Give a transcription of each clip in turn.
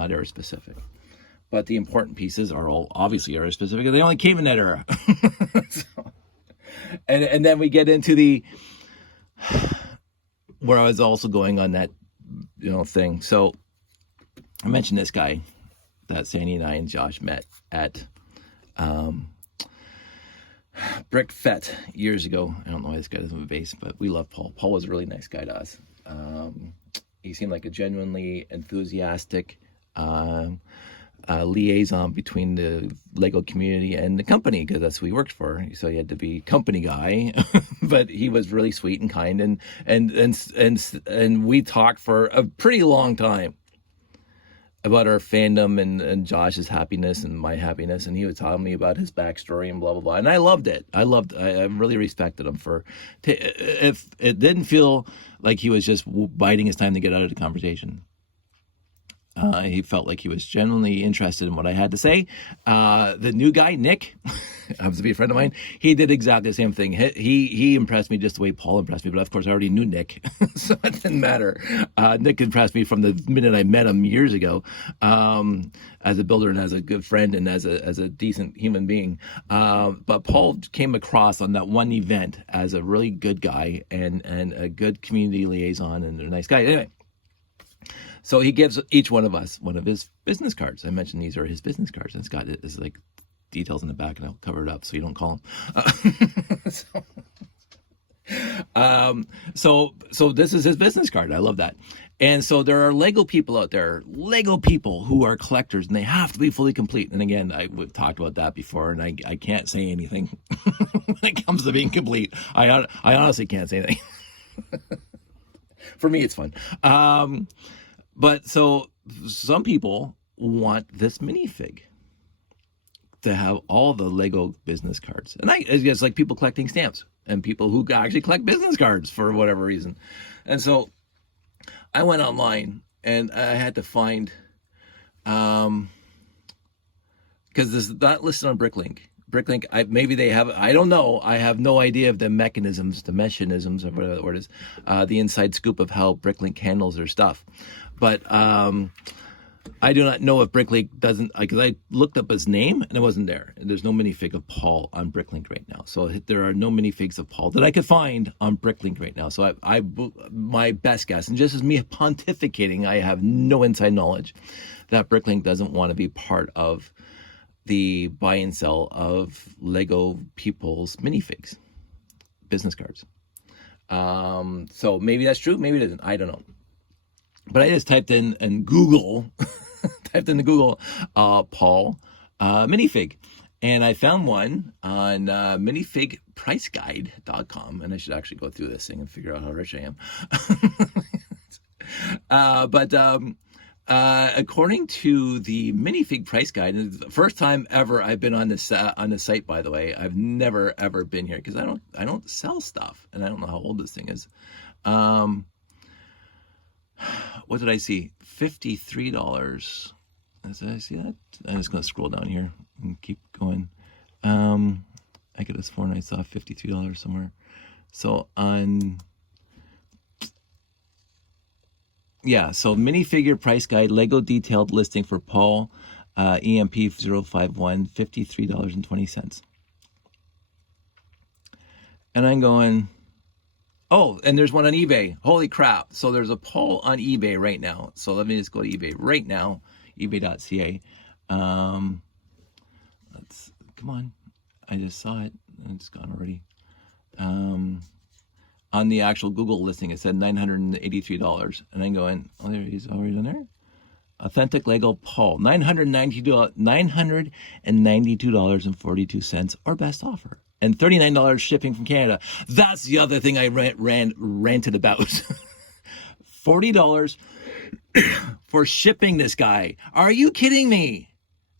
not era specific. But the important pieces are all obviously era specific, and they only came in that era. So, and then we get into the where I was also going on that thing. So I mentioned this guy that Sandy and I and Josh met at Brick Fete years ago. I don't know why this guy doesn't have a base, but we love Paul. Paul was a really nice guy to us. He seemed like a genuinely enthusiastic liaison between the Lego community and the company, because that's who he worked for. So he had to be company guy, but he was really sweet and kind, and we talked for a pretty long time about our fandom and Josh's happiness and my happiness, and he was telling me about his backstory and blah blah blah, and I loved it. I really respected him for if it didn't feel like he was just biding his time to get out of the conversation. He felt like he was genuinely interested in what I had to say. The new guy, Nick, happens to be a friend of mine. He did exactly the same thing. He impressed me just the way Paul impressed me, but of course I already knew Nick, so it didn't matter. Nick impressed me from the minute I met him years ago, as a builder and as a good friend and as a decent human being. But Paul came across on that one event as a really good guy and a good community liaison and a nice guy. Anyway. So he gives each one of us one of his business cards. I mentioned these are his business cards, and it's got this like details in the back, and I'll cover it up so you don't call him. So this is his business card. I love that. And so there are Lego people out there, Lego people who are collectors, and they have to be fully complete. And again, we've talked about that before, and I can't say anything when it comes to being complete. I honestly can't say anything. For me, it's fun. But so some people want this minifig to have all the Lego business cards. And I guess like people collecting stamps and people who actually collect business cards for whatever reason. And so I went online and I had to find, because this is not listed on Bricklink. Bricklink, maybe they have, I don't know. I have no idea of the mechanisms, the mechanisms, or whatever the word is, the inside scoop of how Bricklink handles their stuff. But I do not know if Bricklink doesn't, because I looked up his name and it wasn't there. There's no minifig of Paul on Bricklink right now. So there are no minifigs of Paul that I could find on Bricklink right now. So my best guess, and just as me pontificating, I have no inside knowledge, that Bricklink doesn't want to be part of the buy and sell of Lego people's minifigs, business cards. So maybe that's true, maybe it isn't. I don't know. But I just typed in Google, Paul minifig, and I found one on minifigpriceguide.com, and I should actually go through this thing and figure out how rich I am. But according to the minifig price guide, and it's the first time ever I've been on the site, by the way. I've never ever been here because I don't sell stuff, and I don't know how old this thing is. What did I see? $53. Did I see that? I'm just gonna scroll down here and keep going. I could have sworn I saw $53 somewhere. So so minifigure price guide, Lego detailed listing for Paul, EMP 051, $53.20. And I'm going, oh, and there's one on eBay. Holy crap. So there's a Paul on eBay right now. So let me just go to eBay right now, ebay.ca. Come on. I just saw it. It's gone already. On the actual Google listing, it said $983. And I'm going, oh, there he's already on there. Authentic Lego Paul, $992.42 or best offer. And $39 shipping from Canada. That's the other thing I ranted about. $40 for shipping this guy. Are you kidding me?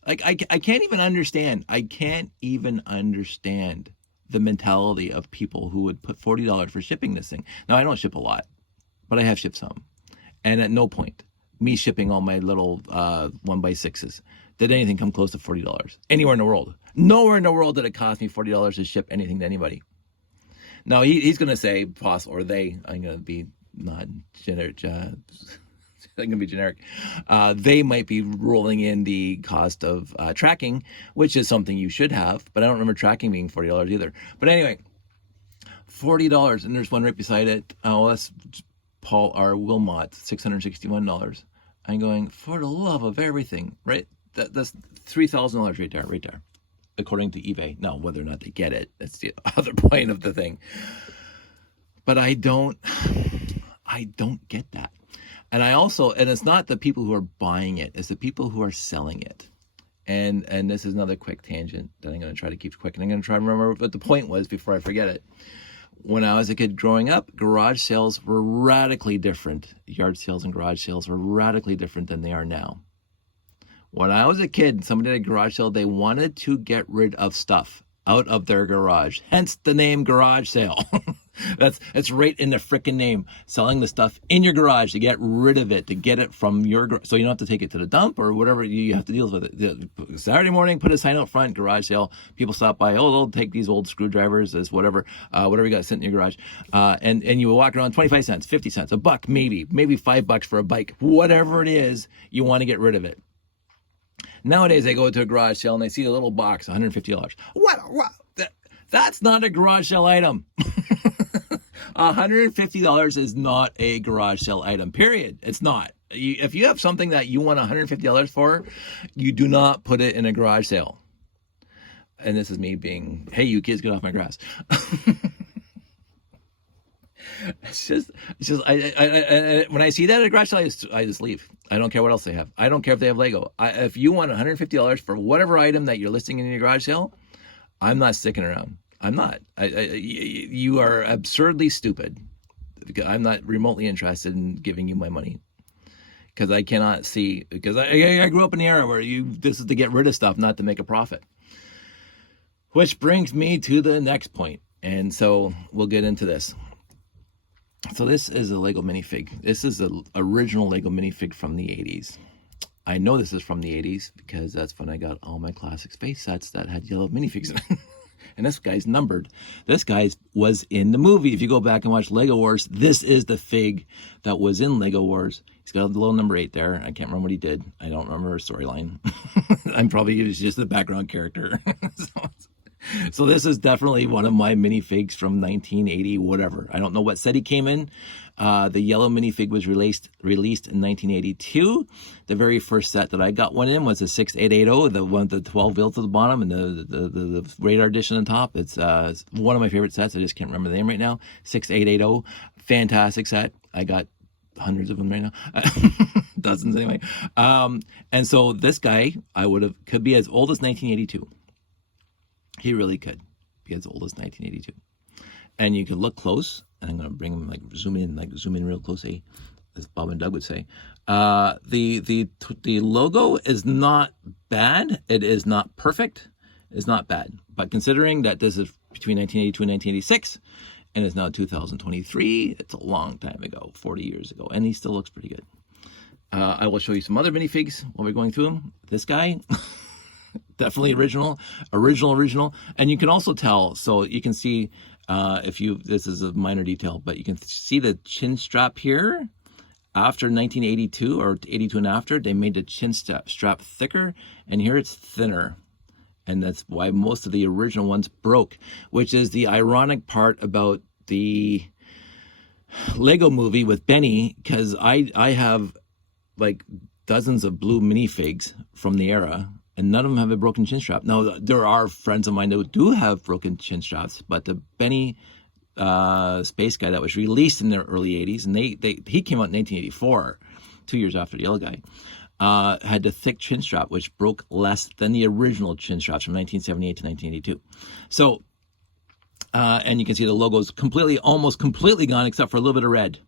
Like, I can't even understand. I can't even understand the mentality of people who would put $40 for shipping this thing. Now, I don't ship a lot, but I have shipped some. And at no point, me shipping all my little 1x6s, did anything come close to $40 anywhere in the world. Nowhere in the world did it cost me $40 to ship anything to anybody. Now, he's going to say, boss, or they, I'm going to be not They're going to be generic. They might be rolling in the cost of tracking, which is something you should have, but I don't remember tracking being $40 either. But anyway, $40, and there's one right beside it. Oh, that's Paul R. Wilmot, $661. I'm going, for the love of everything, right? That's $3,000 right there, according to eBay. Now, whether or not they get it, that's the other point of the thing. But I don't get that. And it's not the people who are buying it, it's the people who are selling it. And this is another quick tangent that I'm going to try to keep quick, and I'm going to try to remember what the point was before I forget it. When I was a kid growing up, garage sales were radically different. Yard sales and garage sales were radically different than they are now. When I was a kid, somebody did a garage sale, they wanted to get rid of stuff out of their garage. Hence the name garage sale. It's right in the frickin' name. Selling the stuff in your garage to get rid of it, to get it from your garage. So you don't have to take it to the dump or whatever you have to deal with it. Saturday morning, put a sign out front, garage sale. People stop by, they'll take these old screwdrivers, this whatever you got sitting in your garage. And you will walk around 25 cents, 50 cents, $1, maybe $5 for a bike. Whatever it is, you want to get rid of it. Nowadays, they go to a garage sale and they see a little box, $150. What? That's not a garage sale item. $150 is not a garage sale item, period. It's not. If you have something that you want $150 for, you do not put it in a garage sale. And this is me being, hey, you kids, get off my grass. It's just, I when I see that at a garage sale, I just leave. I don't care what else they have. I don't care if they have Lego. If you want $150 for whatever item that you're listing in your garage sale, I'm not sticking around. I'm not. You are absurdly stupid. I'm not remotely interested in giving you my money. Because I cannot see, because I grew up in the era where this is to get rid of stuff, not to make a profit. Which brings me to the next point. And so we'll get into this. So this is a Lego minifig. This is the original Lego minifig from the 80s. I know this is from the 80s because that's when I got all my classic space sets that had yellow minifigs in it. And this guy's numbered. This guy was in the movie. If you go back and watch Lego Wars, this is the fig that was in Lego Wars. He's got a little number 8 there. I can't remember what he did. I don't remember his storyline. He was just the background character. So this is definitely one of my minifigs from 1980, whatever. I don't know what set he came in. The yellow minifig was released in 1982. The very first set that I got one in was a 6880, the one with the 12 wheels at the bottom and the radar dish on the top. It's one of my favorite sets. I just can't remember the name right now. 6880, fantastic set. I got hundreds of them right now. Dozens anyway. And so this guy, could be as old as 1982. He really could be as old as 1982. And you can look close, and I'm going to bring him, zoom in real close, as Bob and Doug would say. The logo is not bad. It is not perfect. It's not bad. But considering that this is between 1982 and 1986, and it's now 2023, it's a long time ago, 40 years ago, and he still looks pretty good. I will show you some other minifigs while we're going through them. This guy... Definitely original. And you can also tell, so you can see, this is a minor detail, but you can see the chin strap here. After 1982 or 82 and after, they made the chin strap thicker, and here it's thinner. And that's why most of the original ones broke, which is the ironic part about the Lego movie with Benny, because I have dozens of blue minifigs from the era, and none of them have a broken chin strap. Now, there are friends of mine that do have broken chin straps, but the Benny space guy that was released in the early 80s, and he came out in 1984, 2 years after the other guy, had the thick chin strap, which broke less than the original chin straps from 1978 to 1982. So, and you can see the logo's almost completely gone, except for a little bit of red.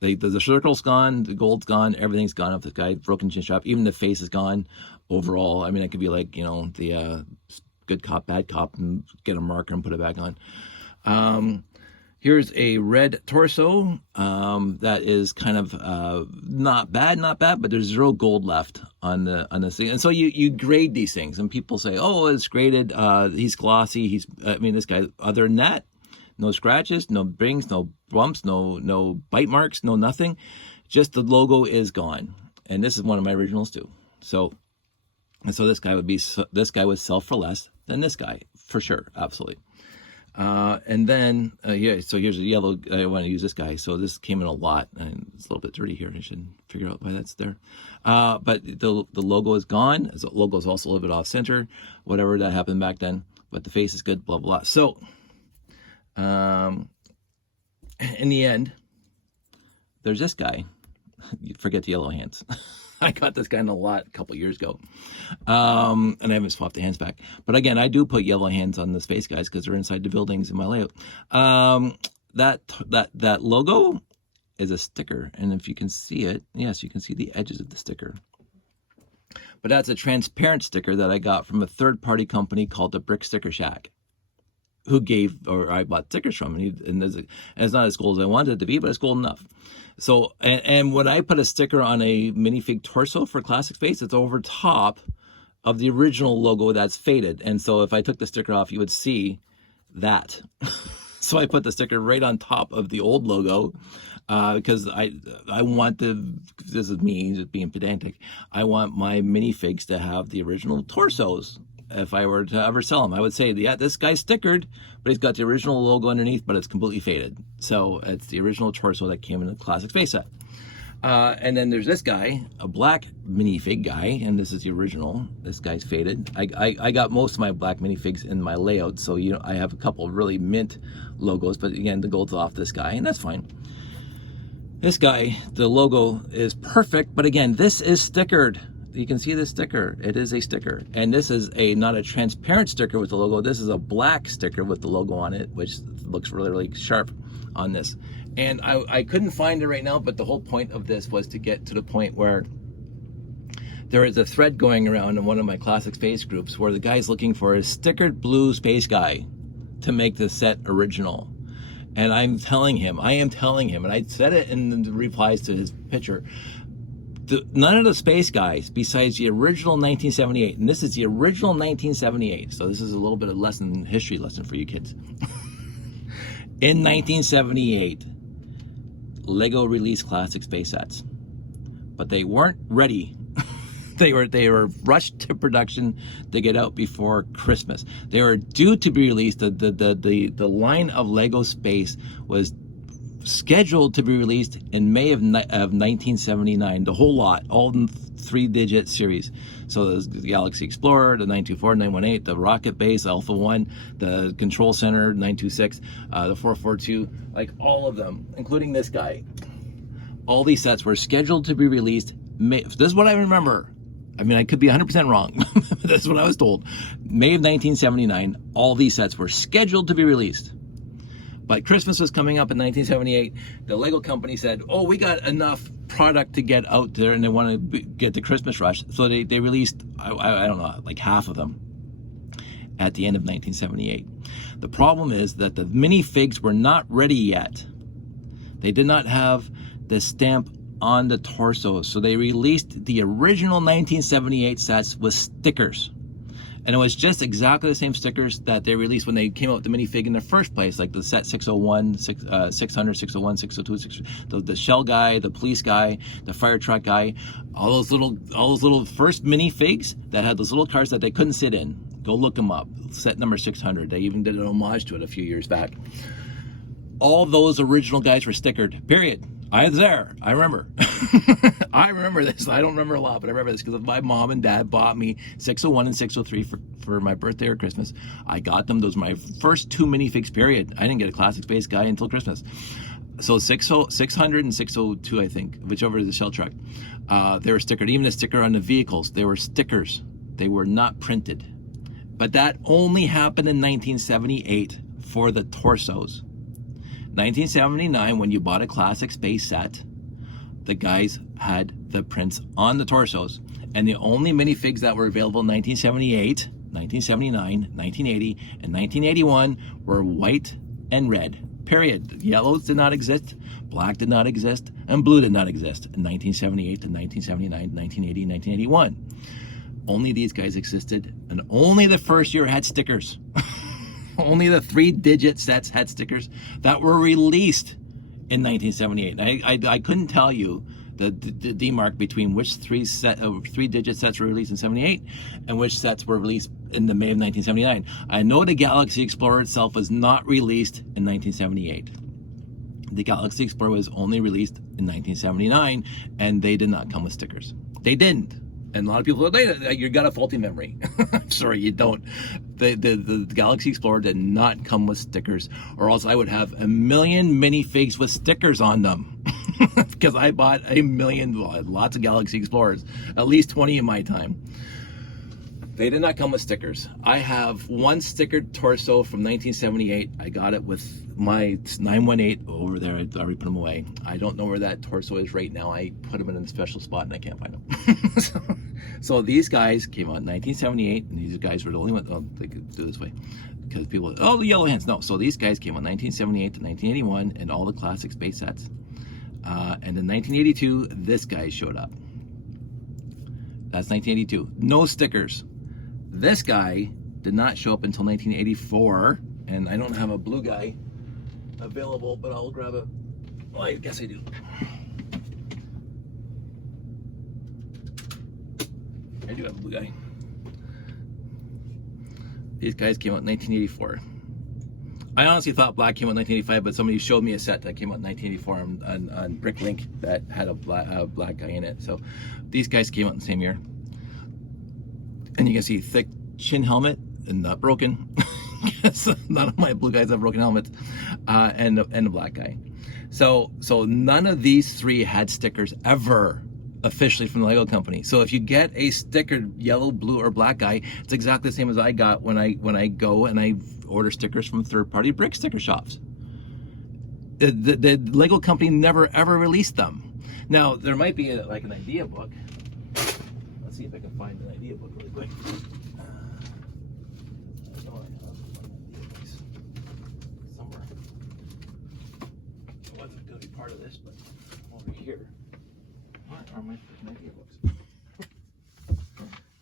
The circle's gone, the gold's gone, everything's gone up. The guy, broken chin strap, even the face is gone overall. I mean, it could be the good cop, bad cop, and get a marker and put it back on. Here's a red torso that is kind of not bad, but there's zero gold left on this thing. And so you grade these things, and people say, oh, it's graded. He's glossy. This guy. Other than that, no scratches, no bings, no bumps, no bite marks, no nothing. Just the logo is gone. And this is one of my originals too. So this guy would sell for less than this guy, for sure, absolutely. And then, so here's a yellow, I want to use this guy. So this came in a lot, and it's a little bit dirty here. I should figure out why that's there. But the logo is gone. The logo is also a little bit off center, whatever that happened back then. But the face is good, blah, blah. So, in the end, there's this guy. You forget the yellow hands. I got this guy in a lot a couple years ago. And I haven't swapped the hands back. But again, I do put yellow hands on the space guys because they're inside the buildings in my layout. That logo is a sticker. And if you can see it, yes, you can see the edges of the sticker. But that's a transparent sticker that I got from a third-party company called the Brick Sticker Shack, who I bought stickers from. And it's not as gold as I wanted it to be, but it's gold enough. So, and when I put a sticker on a minifig torso for Classic Space, it's over top of the original logo that's faded. And so if I took the sticker off, you would see that. So I put the sticker right on top of the old logo because I want this is me just being pedantic, I want my minifigs to have the original torsos. If I were to ever sell them, I would say, yeah, this guy's stickered, but he's got the original logo underneath, but it's completely faded. So it's the original torso that came in the Classic Space set. And then there's this guy, a black minifig guy, and this is the original. This guy's faded. I got most of my black minifigs in my layout, so I have a couple of really mint logos, but again, the gold's off this guy, and that's fine. This guy, the logo is perfect, but again, this is stickered. You can see the sticker. It is a sticker. And this is not a transparent sticker with the logo. This is a black sticker with the logo on it, which looks really, really sharp on this. And I couldn't find it right now, but the whole point of this was to get to the point where there is a thread going around in one of my Classic Space groups where the guy's looking for a stickered blue space guy to make the set original. And I am telling him, and I said it in the replies to his picture, none of the space guys besides the original 1978, and this is the original 1978, so this is a little bit of history lesson for you kids. In 1978, Lego released Classic Space sets, but they weren't ready. They were rushed to production to get out before Christmas. They were due to be released. The line of Lego Space was scheduled to be released in May of 1979, the whole lot, all in 3-digit series. So there's the Galaxy Explorer, the 924, 918, the Rocket Base, Alpha 1, the Control Center, 926, the 442, like all of them, including this guy. All these sets were scheduled to be released May. This is what I remember. I mean, I could be 100% wrong. That's what I was told. May of 1979, all these sets were scheduled to be released. But Christmas was coming up in 1978. The Lego company said, oh, we got enough product to get out there, and they want to get the Christmas rush. So they released, I don't know, like half of them at the end of 1978. The problem is that the minifigs were not ready yet. They did not have the stamp on the torso. So they released the original 1978 sets with stickers. And it was just exactly the same stickers that they released when they came out with the minifig in the first place, like the set 601, 600, 601, 602, 602, the shell guy, the police guy, the fire truck guy, all those little first minifigs that had those little cars that they couldn't sit in. Go look them up. Set number 600. They even did an homage to it a few years back. All those original guys were stickered, period. I was there. I remember. I remember this. I don't remember a lot, but I remember this because my mom and dad bought me 601 and 603 for my birthday or Christmas. I got them. Those were my first 2 minifigs, period. I didn't get a Classic Space guy until Christmas. So 600 and 602, I think, whichever is the shell truck. They were stickered. Even the sticker on the vehicles, they were stickers. They were not printed. But that only happened in 1978 for the torsos. 1979, when you bought a Classic Space set, the guys had the prints on the torsos. And the only minifigs that were available in 1978, 1979, 1980, and 1981 were white and red. Period. Yellows did not exist, black did not exist, and blue did not exist in 1978 to 1979, 1980, 1981. Only these guys existed, and only the first year had stickers. Only the 3-digit sets had stickers that were released in 1978. I couldn't tell you the demarc between which three-digit sets were released in 78 and which sets were released in the May of 1979. I know the Galaxy Explorer itself was not released in 1978. The Galaxy Explorer was only released in 1979, and they did not come with stickers. They didn't. And a lot of people say, you got a faulty memory. I'm sorry, you don't. The Galaxy Explorer did not come with stickers, or else I would have a million minifigs with stickers on them. Because I bought a million, lots of Galaxy Explorers, at least 20 in my time. They did not come with stickers. I have one stickered torso from 1978. I got it with my 918 over there. I already put them away. I don't know where that torso is right now. I put them in a special spot and I can't find them. so these guys came out in 1978, and these guys were the only ones. Oh, they could do this way because people, oh, the yellow hands. No, so these guys came out 1978 to 1981 and all the classic space sets. And in 1982, this guy showed up. That's 1982. No stickers. This guy did not show up until 1984, and I don't have a blue guy available, but I'll grab a, well, I guess I do. I do have a blue guy. These guys came out in 1984. I honestly thought black came out in 1985, but somebody showed me a set that came out in 1984 on Bricklink that had a black guy in it. So these guys came out in the same year. And you can see thick chin helmet and not broken. None of my blue guys have broken helmets, and the black guy. So none of these three had stickers ever officially from the Lego company. So if you get a stickered yellow, blue, or black guy, it's exactly the same as I got when I go and I order stickers from third-party brick sticker shops. The Lego company never ever released them. Now there might be like an idea book. Let's see if I can find an idea book really quick. I know I have idea books somewhere. It wasn't going to be part of this, but over here. What are my idea books?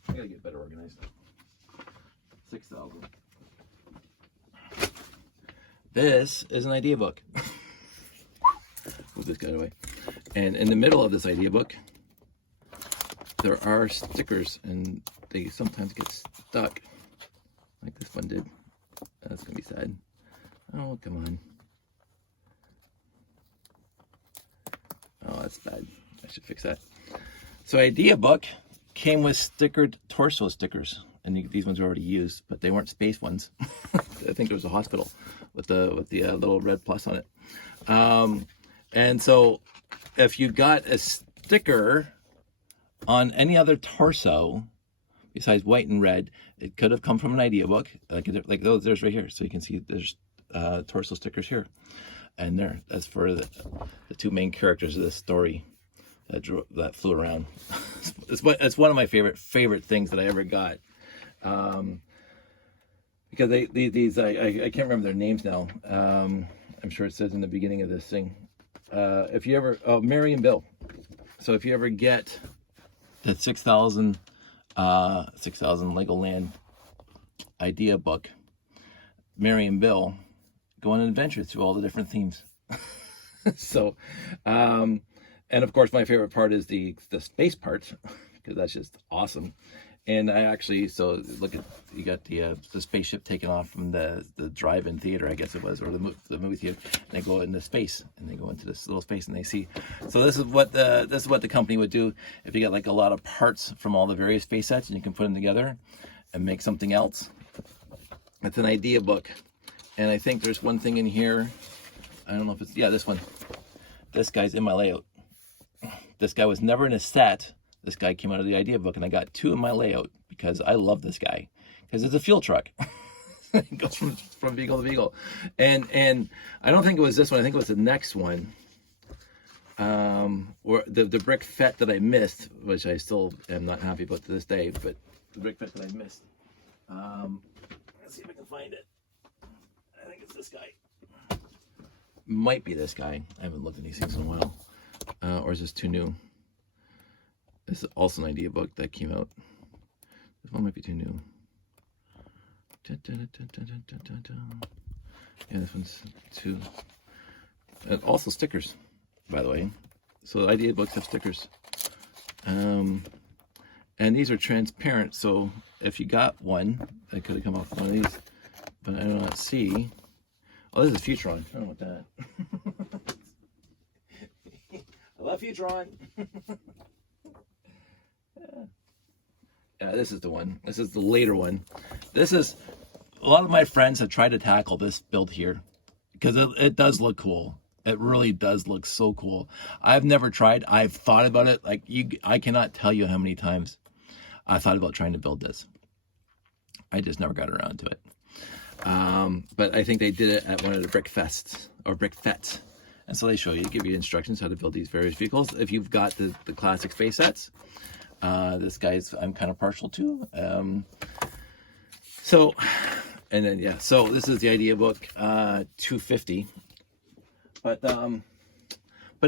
I gotta get better organized. 6,000. This is an idea book. Move this guy away. And in the middle of this idea book, there are stickers, and they sometimes get stuck, like this one did. That's gonna be sad. Oh, come on. Oh, that's bad. I should fix that. So idea book came with stickered torso stickers, and these ones are already used, but they weren't space ones. I think there was a hospital with the little red plus on it. And so if you got a sticker on any other torso besides white and red, it could have come from an idea book, like those. There's right here, so you can see there's torso stickers here and there. That's for the two main characters of this story that flew around. It's one of my favorite things that I ever got, because these I can't remember their names now. I'm sure it says in the beginning of this thing. If you ever, Mary and Bill. So if you ever get the 6,000 Legoland idea book, Mary and Bill go on an adventure through all the different themes. So, and of course my favorite part is the space part, because that's just awesome. And I actually, so look at, you got the spaceship taken off from the drive-in theater, I guess it was, or the movie theater. And they go into space, and they go into this little space, and they see. So this is what the company would do if you got like a lot of parts from all the various space sets, and you can put them together and make something else. It's an idea book, and I think there's one thing in here. I don't know if it's, yeah, this one. This guy's in my layout. This guy was never in a set. This guy came out of the idea book, and I got two in my layout because I love this guy, because it's a fuel truck. It goes from vehicle to vehicle. And I don't think it was this one. I think it was the next one. Or the brick fet that I missed, which I still am not happy about to this day, but the brick fet that I missed. Let's see if I can find it. I think it's this guy. Might be this guy. I haven't looked at these things in a while. Or is this too new? This is also an idea book that came out. This one might be too new. Yeah, this one's too. And also stickers, by the way. So the idea books have stickers. And these are transparent, so if you got one, I could have come off one of these, but I do not see. Oh, this is Futuron. I don't know what that. I love Futuron. Yeah, this is the one. This is the later one. This is, a lot of my friends have tried to tackle this build here because it does look cool. It really does look so cool. I've never tried. I've thought about it. Like I cannot tell you how many times I thought about trying to build this. I just never got around to it. But I think they did it at one of the brick fests or brick fests. And so they show you, give you instructions how to build these various vehicles. If you've got the classic space sets, this guy's I'm kind of partial to. So, and then, yeah, so this is the idea book, 250. But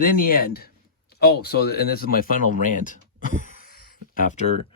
in the end, oh, so, and this is my final rant after